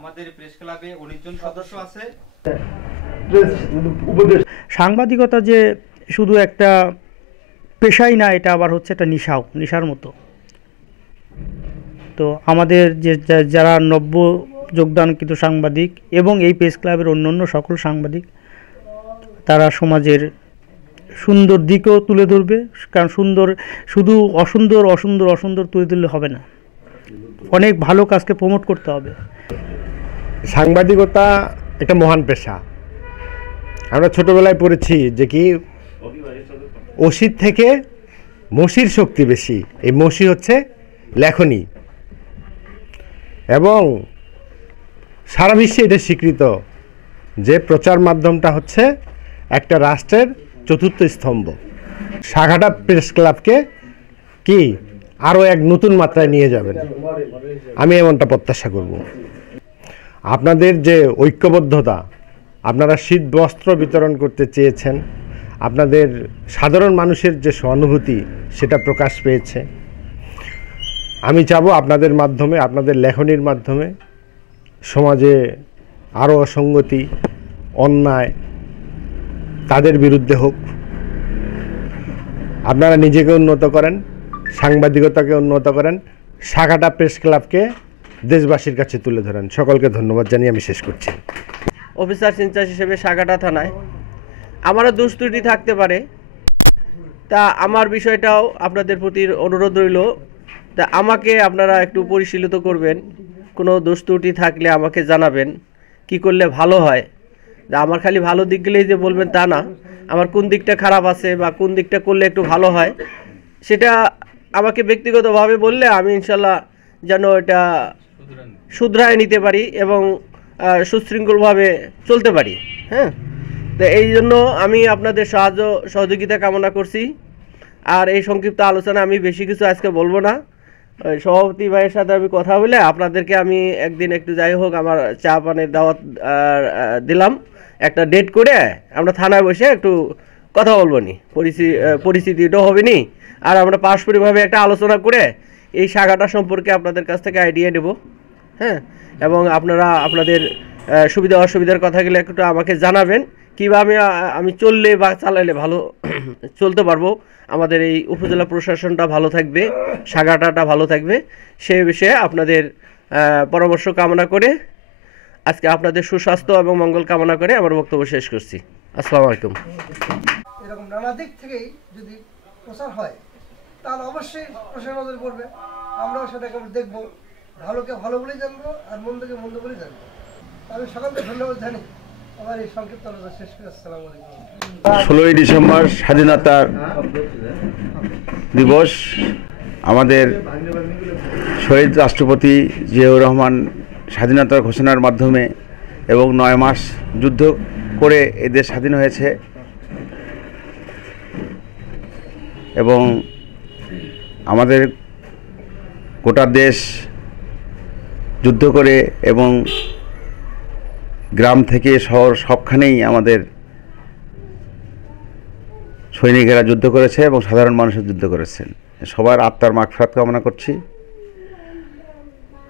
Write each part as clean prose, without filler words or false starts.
আমাদের প্রেস ক্লাবে 19 জন সদস্য আছে। সাংবাদিকতা যে শুধু একটা পেশাই না, এটা আবার হচ্ছে একটা নেশার মতো। তো আমাদের যে যারা নব্য যোগদানকৃত সাংবাদিক এবং এই প্রেস ক্লাবের অন্যান্য সকল সাংবাদিক, তারা সমাজের সুন্দর দিকও তুলে ধরবে। কারণ শুধু অসুন্দর তুলে ধরলে হবে না, অনেক ভালো কাজকে প্রমোট করতে হবে। সাংবাদিকতা একটা মহান পেশা। আমরা ছোটবেলায় পড়েছি যে কি অসির থেকে মসির শক্তি বেশি। এই মসি হচ্ছে লেখনী, এবং সারা বিশ্বে এটা স্বীকৃত যে প্রচার মাধ্যমটা হচ্ছে একটা রাষ্ট্রের চতুর্থ স্তম্ভ। সাঘাটা প্রেস ক্লাবকে কি আরও এক নতুন মাত্রায় নিয়ে যাবেন, আমি এমনটা প্রত্যাশা করব। আপনাদের যে ঐক্যবদ্ধতা, আপনারা শীত বস্ত্র বিতরণ করতে চেয়েছেন, আপনাদের সাধারণ মানুষের যে সহানুভূতি সেটা প্রকাশ পেয়েছে। আমি চাবো আপনাদের মাধ্যমে, আপনাদের লেখনীর মাধ্যমে সমাজে আরও অসঙ্গতি, অন্যায় তাদের বিরুদ্ধে হোক। আপনারা নিজেকে উন্নত করেন, সাংবাদিকতাকে উন্নত করেন, সাঘাটা প্রেস ক্লাবকে দেশবাসীর কাছে তুলে ধরেন। সকলকে ধন্যবাদ জানিয়ে আমি শেষ করছি। অফিসার ইনচার্জ হিসেবে সাঘাটা থানায় আমারও দোষ ত্রুটি থাকতে পারে, তা আমার বিষয়টাও আপনাদের প্রতি অনুরোধ রইল, তা আমাকে আপনারা একটু পরিশীলিত করবেন। কোনো দোষ ত্রুটি থাকলে আমাকে জানাবেন, কি করলে ভালো হয়। আমার খালি ভালো দিকগুলোই যে বলবেন তা না, আমার কোন দিকটা খারাপ আছে বা কোন দিকটা করলে একটু ভালো হয় সেটা আমাকে ব্যক্তিগতভাবে বললে আমি ইনশাল্লাহ যেন এটা শুধরায় নিতে পারি এবং সুশৃঙ্খলভাবে চলতে পারি। হ্যাঁ, তো এই জন্য আমি আপনাদের সহযোগিতা কামনা করছি। আর এই সংক্ষিপ্ত আলোচনা আমি বেশি কিছু আজকে বলবো না। সভাপতি ভাইয়ের সাথে আমি কথা বলে আপনাদেরকে আমি একদিন একটু যাই হোক আমার চা পানের দাওয়াত দিলাম, একটা ডেট করে আমরা থানায় বসে একটু কথা বলবো নি, পরিস্থিতিটাও হবে নি, আর আমরা পারস্পরিকভাবে একটা আলোচনা করে এই শাখাটা সম্পর্কে আপনাদের কাছ থেকে আইডিয়া নেব। হ্যাঁ, এবং আপনারা আপনাদের সুবিধা অসুবিধার কথাগুলো একটু আমাকে জানাবেন, কীভাবে আমি চললে বা চালাইলে ভালো চলতে পারবো, আমাদের এই উপজেলা প্রশাসনটা ভালো থাকবে, শাখাটা ভালো থাকবে, সে বিষয়ে আপনাদের পরামর্শ কামনা করে আজকে আপনাদের সুস্বাস্থ্য এবং মঙ্গল কামনা করে আমার বক্তব্য শেষ করছি। আসসালামু আলাইকুম। এরকম নানা দিক থেকেই যদি প্রচার হয় তাহলে অবশ্যই প্রশাসন নজর পড়বে, আমরাও সেটাকে দেখব, ভালোকে ভালো বলেই জানবো আর মন্দকে মন্দ বলেই জানবো। আমি সকলকে ধন্যবাদ জানি। আমার এই সংক্ষিপ্ত আলোচনা শেষ করে আসসালামু আলাইকুম। 16ই ডিসেম্বর স্বাধীনতা দিবস। আমাদের শহীদ রাষ্ট্রপতি জিয়াউর রহমান স্বাধীনতার ঘোষণার মাধ্যমে এবং 9 মাস যুদ্ধ করে এদেশ স্বাধীন হয়েছে, এবং আমাদের গোটা দেশ যুদ্ধ করে এবং গ্রাম থেকে শহর সবখানেই আমাদের সৈনিকেরা যুদ্ধ করেছে এবং সাধারণ মানুষের যুদ্ধ করেছেন। সবার আত্মার মাগফিরাত কামনা করছি।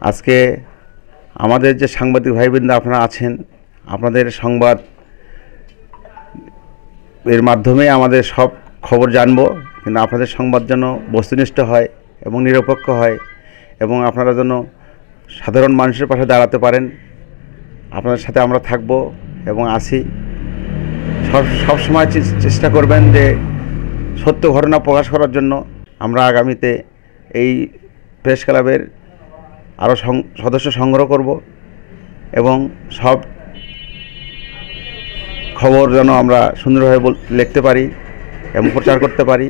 আজকে আমাদের যে সাংবাদিক ভাইবৃন্দ আপনারা আছেন, আপনাদের সংবাদ এর মাধ্যমে আমাদের সব খবর জানবো, কিন্তু আপনাদের সংবাদ যেন বস্তুনিষ্ঠ হয় এবং নিরপেক্ষ হয়, এবং আপনারা যেন সাধারণ মানুষের পাশে দাঁড়াতে পারেন। আপনাদের সাথে আমরা থাকব এবং আছি। সব সময় চেষ্টা করবেন যে সত্য ঘটনা প্রকাশ করার জন্য। আমরা আগামীতে এই প্রেস ক্লাবের আরও সদস্য সংগ্রহ করব এবং সব খবর যেন আমরা সুন্দরভাবে লিখতে পারি এবং প্রচার করতে পারি,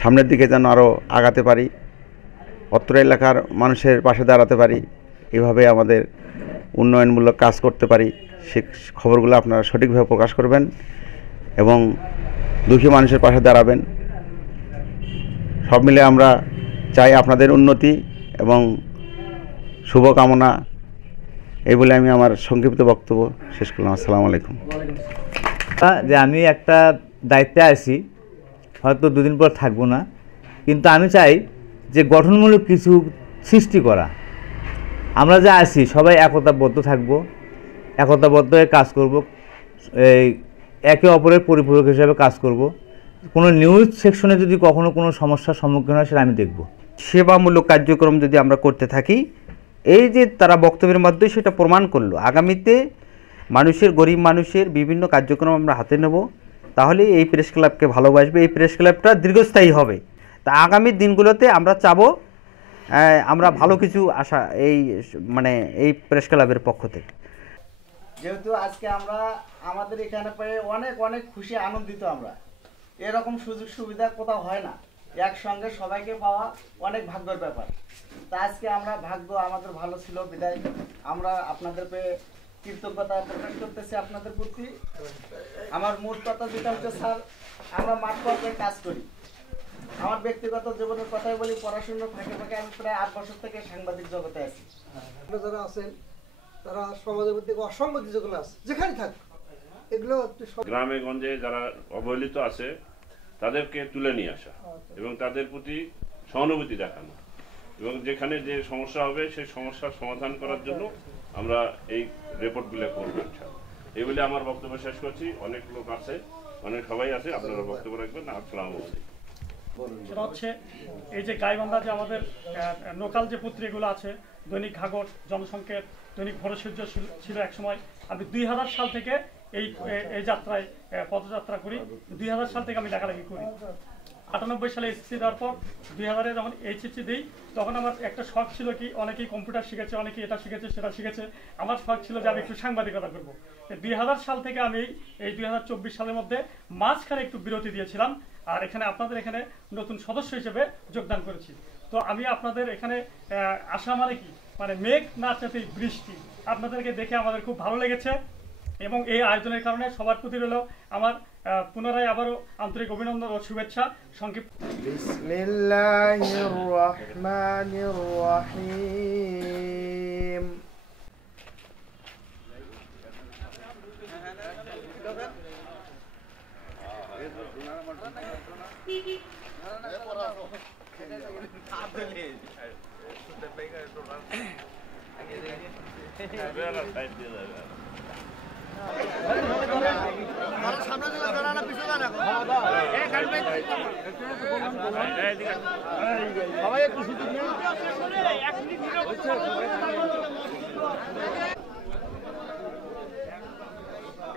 সামনের দিকে যেন আরও আগাতে পারি, অত্র এলাকার মানুষের পাশে দাঁড়াতে পারি, এভাবে আমাদের উন্নয়নমূলক কাজ করতে পারি। সে খবরগুলো আপনারা সঠিকভাবে প্রকাশ করবেন এবং দুঃখী মানুষের পাশে দাঁড়াবেন। সব মিলে আমরা চাই আপনাদের উন্নতি এবং শুভকামনা। এই বলে আমি আমার সংক্ষিপ্ত বক্তব্য শেষ করলাম। আসসালামু আলাইকুম। যে আমি একটা দায়িত্বে আছি, হয়তো দুদিন পর থাকবো না, কিন্তু আমি চাই যে গঠনমূলক কিছু সৃষ্টি করা, আমরা যা আছি সবাই একতাবদ্ধ থাকব, একতাবদ্ধ হয়ে কাজ করব, এই একে অপরের পরিপূরক হিসাবে কাজ করব। কোনো নিউজ সেকশনে যদি কখনো কোনো সমস্যার সম্মুখীন হয় সেটা আমি দেখব। সেবামূলক কার্যক্রম যদি আমরা করতে থাকি, এই যে তারা বক্তব্যের মাধ্যমে সেটা প্রমাণ করলো, আগামীতে মানুষের, গরিব মানুষের বিভিন্ন কার্যক্রম আমরা হাতে নেব, তাহলে এই প্রেস ক্লাবকে ভালোবাসবে, এই প্রেস ক্লাবটা দীর্ঘস্থায়ী হবে। তা আগামী দিনগুলোতে আমরা চাবো আমরা ভালো কিছু আশা এই প্রেস ক্লাবের পক্ষ থেকে। যেহেতু আজকে আমরা আমাদের এখানে পেয়ে অনেক অনেক খুশি, আনন্দিত। আমরা এরকম সুযোগ সুবিধা কোথাও হয় না, একসঙ্গে সবাইকে পাওয়া অনেক ভাগ্যের ব্যাপার। তা আজকে আমরা ভাগ্য আমাদের ভালো ছিল বিদায় আমরা আপনাদের পেয়ে কৃতজ্ঞতা প্রকাশ করতেছি আপনাদের প্রতি। আমার মূল কথা যেটা হচ্ছে, স্যার আমরা মাঠ পর্যায়ে কাজ করি। আমার ব্যক্তিগত জীবনের কথাই বলি, পড়াশোনার ফাঁকে ফাঁকে আমি প্রায় 8 বছর থেকে সাংবাদিক জগতে আছি। যারা আছেন তারা সমাজের প্রতি অসংগতি যেগুলো আছে যেখানে থাক, এগুলো গ্রামে গঞ্জে যারা অবহেলিত আছে তাদেরকে তুলে নিয়ে আসা এবং তাদের প্রতি সহানুভূতি দেখানো, এবং যেখানে যে সমস্যা হবে সেই সমস্যার সমাধান করার জন্য আমরা এই রিপোর্টগুলো করব। এই বলে আমার বক্তব্য শেষ করছি। অনেক লোক আছে, অনেক সবাই আছে, আপনারা বক্তব্য রাখবেন। আসসালামু আলাইকুম। সেটা হচ্ছে এই যে গাইবান্ধা যে আমাদের লোকাল যে পত্রিকাগুলো আছে, দৈনিক ঘাগর, জনসংকেত, দৈনিক ভরসূর্য ছিল এক সময়। আমি 2000 সাল থেকে এই যাত্রায় পদযাত্রা করি। 2000 সাল থেকে আমি লেখালেখি করি। 98 সালে এসএসসি দেওয়ার পর 2000-এ যখন এইচএসসি দিই, তখন আমার একটা শখ ছিল কি, অনেকেই কম্পিউটার শিখেছে, অনেকেই এটা শিখেছে সেটা শিখেছে, আমার শখ ছিল যে আমি একটু সাংবাদিকতা করবো। 2000 সাল থেকে আমি এই 2024 সালের মধ্যে মাঝখানে একটু বিরতি দিয়েছিলাম, আর এখানে আপনাদের এখানে নতুন সদস্য হিসেবে যোগদান করেছি। তো আমি আপনাদের এখানে আসা মানে কি, মানে মেঘ না চাইতেই বৃষ্টি। আপনাদেরকে দেখে আমাদের খুব ভালো লেগেছে, এবং এই আয়োজনের কারণে সবার প্রতি রইল আমার পুনরায় আবারও আন্তরিক অভিনন্দন ও শুভেচ্ছা। সংক্ষিপ্ত বিসমিল্লাহির রহমানির রহিম।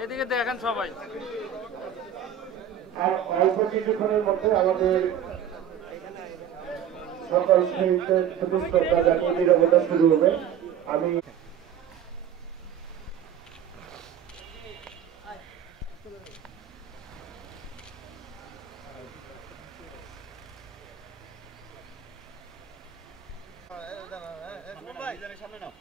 এদিকে দেখেন সবাই। আর অল্প কিছুক্ষণের মধ্যে আমাদের সকল শহীদদের প্রতিশ্রদ্ধা জানিয়ে নিরবতা শুরু হবে। আমি সামনে নাও,